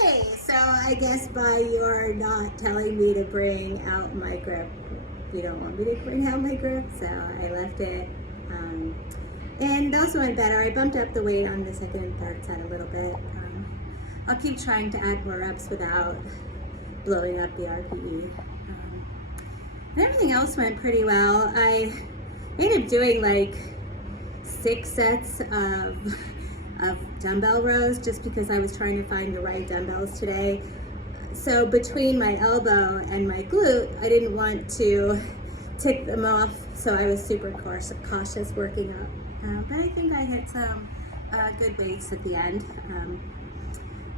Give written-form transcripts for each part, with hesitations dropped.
Hey, so I guess by your not telling me to bring out my grip, you don't want me to bring out my grip, so I left it. And those went better. I bumped up the weight on the second and third set a little bit. I'll keep trying to add more reps without blowing up the RPE. And everything else went pretty well. I ended up doing like 6 sets of dumbbell rows just because I was trying to find the right dumbbells today. So between my elbow and my glute, I didn't want to tick them off, so I was super cautious working up. But I think I hit some good weights at the end.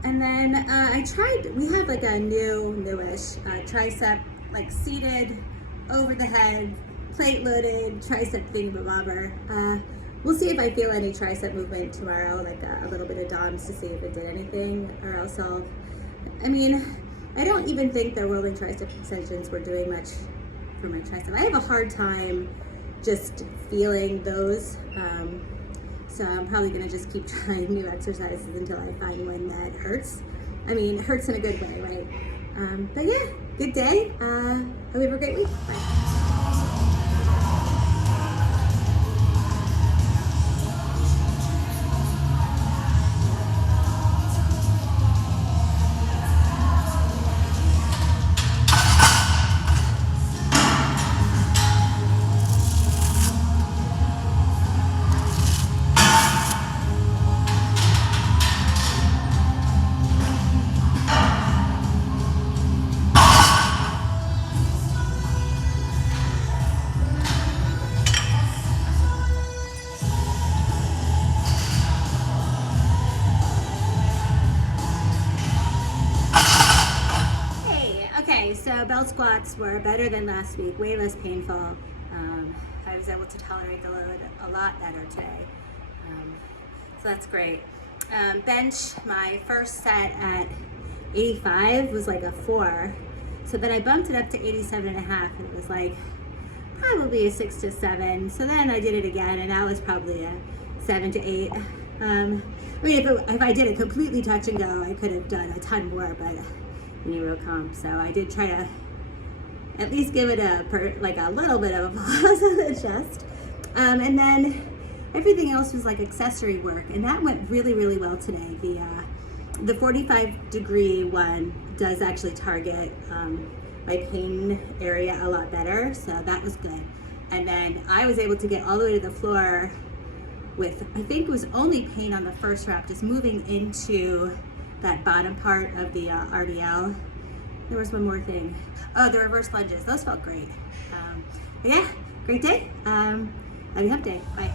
And then I tried, we have like a newish tricep, like seated over the head, plate loaded tricep thingamabobber. We'll see if I feel any tricep movement tomorrow, like a little bit of DOMS to see if it did anything, or else I don't even think the rolling tricep extensions were doing much for my tricep. I have a hard time just feeling those, so I'm probably gonna just keep trying new exercises until I find one that hurts. It hurts in a good way, right? But yeah, good day. Hope you have a great week. Bye. So belt squats were better than last week, way less painful. I was able to tolerate the load a lot better today. So that's great. Bench, my first set at 85 was like a 4. So then I bumped it up to 87.5 and it was like probably a 6 to 7. So then I did it again and that was probably a 7 to 8. If I did it completely touch and go, I could have done a ton more, but Nero comp, so I did try to at least give it a little bit of a pause on the chest, and then everything else was like accessory work, and that went really, really well today. The 45-degree one does actually target my pain area a lot better, so that was good. And then I was able to get all the way to the floor with, I think it was only pain on the first rep, just moving into that bottom part of the RDL. There was one more thing. Oh, the reverse lunges. Those felt great. Yeah, great day. Happy hump day. Bye.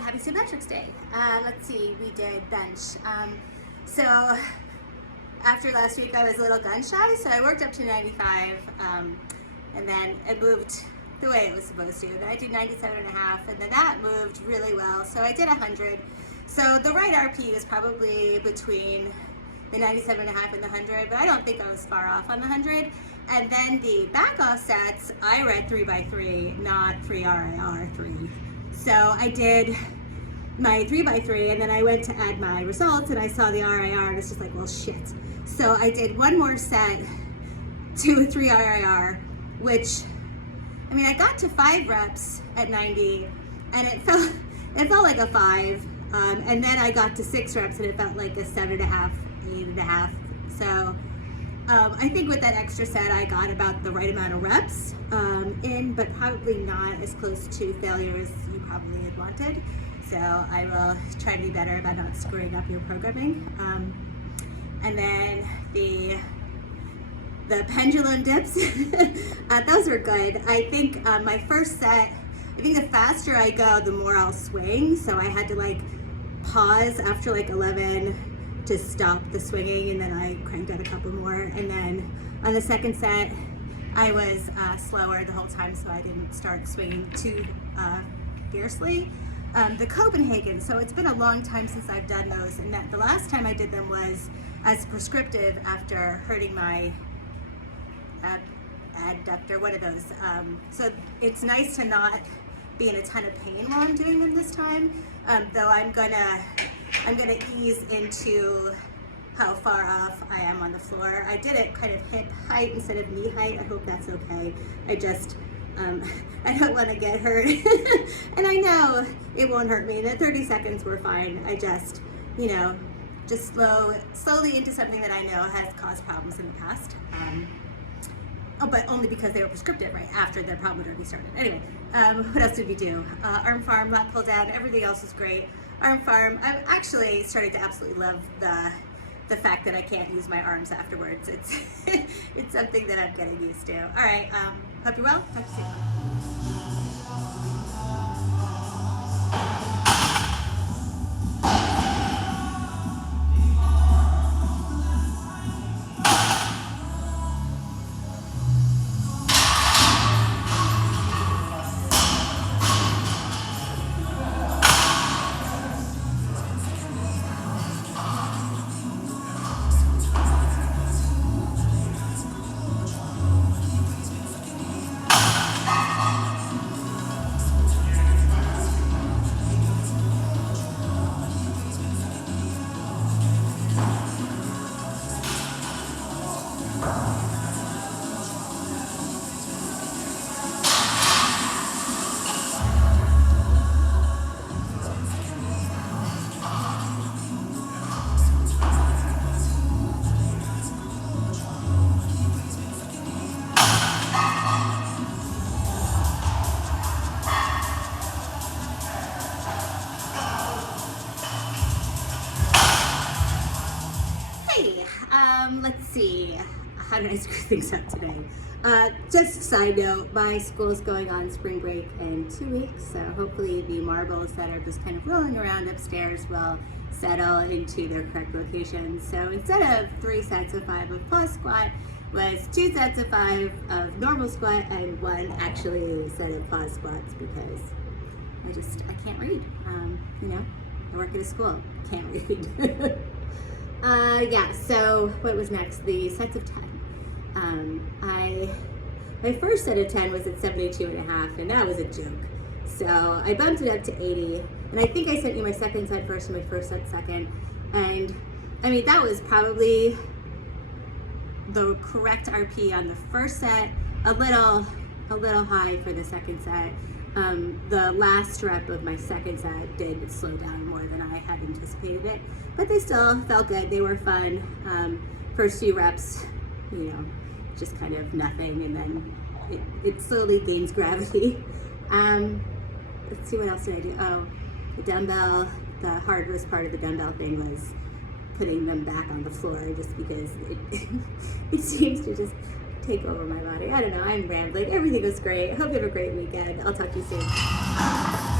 Happy St. Patrick's Day. Let's see, we did bench. So after last week I was a little gun shy, so I worked up to 95, and then it moved the way it was supposed to. Then I did 97.5, and then that moved really well. So I did 100. So the right RP was probably between the 97.5 and the 100, but I don't think I was far off on the 100. And then the back off sets, I read 3x3, not 3 RIR 3. So I did my 3x3 and then I went to add my results and I saw the RIR and it's just like, well, shit. So I did one more set to 3 RIR, which, I got to 5 reps at 90 and it felt like a 5. And then I got to 6 reps and it felt like a 7.5, 8.5. So I think with that extra set, I got about the right amount of reps in, but probably not as close to failure as you probably had wanted. So I will try to be better about not screwing up your programming. And then the the pendulum dips, those were good. I think my first set, I think the faster I go, the more I'll swing. So I had to like pause after like 11 to stop the swinging, and then I cranked out a couple more. And then on the second set, I was slower the whole time, so I didn't start swinging too fiercely. The Copenhagen, so it's been a long time since I've done those, and the last time I did them was as prescriptive after hurting my adductor, one of those. So it's nice to not be in a ton of pain while I'm doing them this time. Though I'm gonna ease into how far off I am on the floor. I did it kind of hip height instead of knee height. I hope that's okay. I just I don't want to get hurt, and I know it won't hurt me. The 30 seconds were fine. I just, just slowly into something that I know has caused problems in the past. But only because they were prescriptive right after the problem had already started. Anyway, what else did we do? Arm farm, lat pull down, everything else was great. Arm farm, I've actually started to absolutely love the fact that I can't use my arms afterwards. It's it's something that I'm getting used to. All right, hope you're well. Talk to you soon. Hey, let's see, how did I screw things up today? Just a side note, my school's going on spring break in 2 weeks, so hopefully the marbles that are just kind of rolling around upstairs will settle into their correct locations. So instead of 3 sets of 5 of plus squat, was 2 sets of 5 of normal squat and 1 actually set of pause squats, because I can't read. I work at a school, can't read. Yeah, so what was next? The sets of 10. My first set of 10 was at 72.5, and that was a joke. So I bumped it up to 80, and I think I sent you my second set first and my first set second. And I mean, that was probably the correct RP on the first set, a little high for the second set. The last rep of my second set did slow down more than I had anticipated it, but they still felt good. They were fun. First few reps, just kind of nothing, and then it slowly gains gravity. Let's see, what else did I do? Oh, the dumbbell, the hardest part of the dumbbell thing was putting them back on the floor, just because it seems to just take over my body. I don't know, I'm rambling. Everything was great. I hope you have a great weekend. I'll talk to you soon.